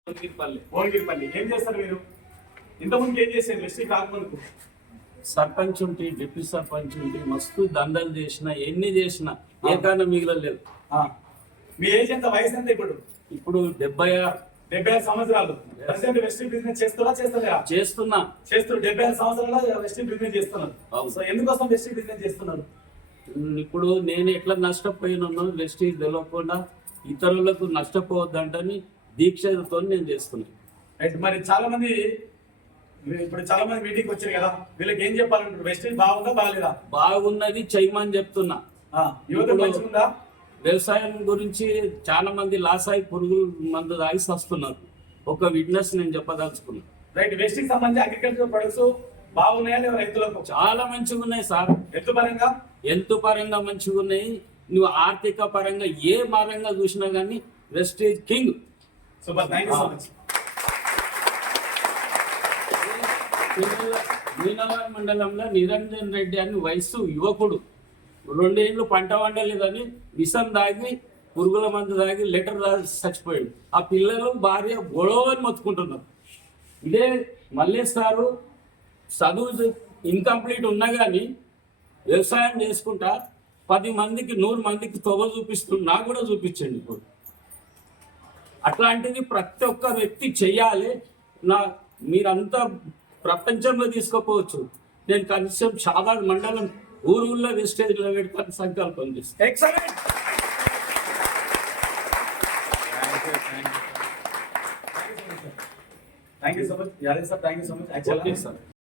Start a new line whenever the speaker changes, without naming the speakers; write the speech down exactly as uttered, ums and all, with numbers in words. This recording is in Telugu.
భువనగిరిపల్లి.
భువనగిరిపల్లి. ఏం చేస్తారు మీరు? ఇంతకుముందు ఏం చేశారు వెస్టీ కాకముందుకు?
సర్పంచ్ ఉంటే డిప్యూటీ సర్పంచ్ ఉంటే మస్తు దండలు చేసిన ఎన్ని చేసిన ఏ కారణం మిగలలేదు.
ఆ. మీ ఏజ్ ఎంత, వయసు ఎంత ఇప్పుడు?
ఇప్పుడు డెబ్బై ఆరు
డెబ్బై ఐదు సంవత్సరాలు. ప్రజెంట్ వెస్టీ బిజినెస్ చేస్తారా చేస్తారా?
చేస్తున్నా.
చేస్తారు. డెబ్బై ఐదు సంవత్సరాలు వెస్టీ బిజినెస్ చేస్తున్నారు.
అవును.
సో ఎందుకోసం వెస్టీ బిజినెస్ చేస్తున్నారు?
ఇప్పుడు నేను ఎట్లా నష్టపోయినానో వెస్టీ తెలియకుండా ఇతరులకు నష్టపోవద్దంటని దీక్షతో నేను చేస్తున్నాను.
రైట్. మరి చాలా మంది ఇప్పుడు చాలా మంది మీటింగ్ వచ్చారు కదా, వీళ్ళకి ఏం చెప్పాలంటారు? వెస్టీ బాగుందా బాగాలేదా?
బాగున్నది చేయమని చెప్తున్నా.
యువత మంచిగుందా?
వ్యవసాయం గురించి చాలా మంది లాస్ అయి పురుగులు మందు తాగి వస్తున్నారు. ఒక విట్నెస్ నేను చెప్పదలుచుకున్నా.
రైట్. వెస్టీకి సంబంధించి అగ్రికల్చర్ ప్రొడక్ట్స్ బాగున్నాయా లేదా రైతులకు?
చాలా మంచిగా ఉన్నాయి సార్.
ఎత్తు పరంగా
హెల్త్ పరంగా మంచిగా ఉన్నాయి. నువ్వు ఆర్థిక పరంగా ఏ పరంగా చూసినా కానీ wastage king.
Super. Thank you so much.
మీనవారి మండలంలో నిరంజన్ రెడ్డి అని వయస్సు యువకుడు రెండేళ్ళు పంట వండలేదని విషం దాగి పురుగుల మందు దాగి లెటర్ రాసి చచ్చిపోయాడు. ఆ పిల్లలు భార్య గొడవని మొత్తుకుంటున్నారు. ఇదే మల్లేష్ సారు చదువు ఇన్కంప్లీట్ ఉన్నా కానీ వ్యవసాయం చేసుకుంటా పది మందికి నూరు మందికి తొగ చూపిస్తుంది. నాకు కూడా చూపించండి. ఇప్పుడు అట్లాంటిది ప్రతి ఒక్క వ్యక్తి చెయ్యాలి. నా మీరంతా ప్రపంచంలో తీసుకోపోవచ్చు, నేను కనీసం సాధారణ మండలం ఊరుల్లో వెస్టేజ్లో పెడతాను సంకల్పం చేస్తాను.
Excellent. Thank you so much Yadav sir. Thank you so much.
Okay sir.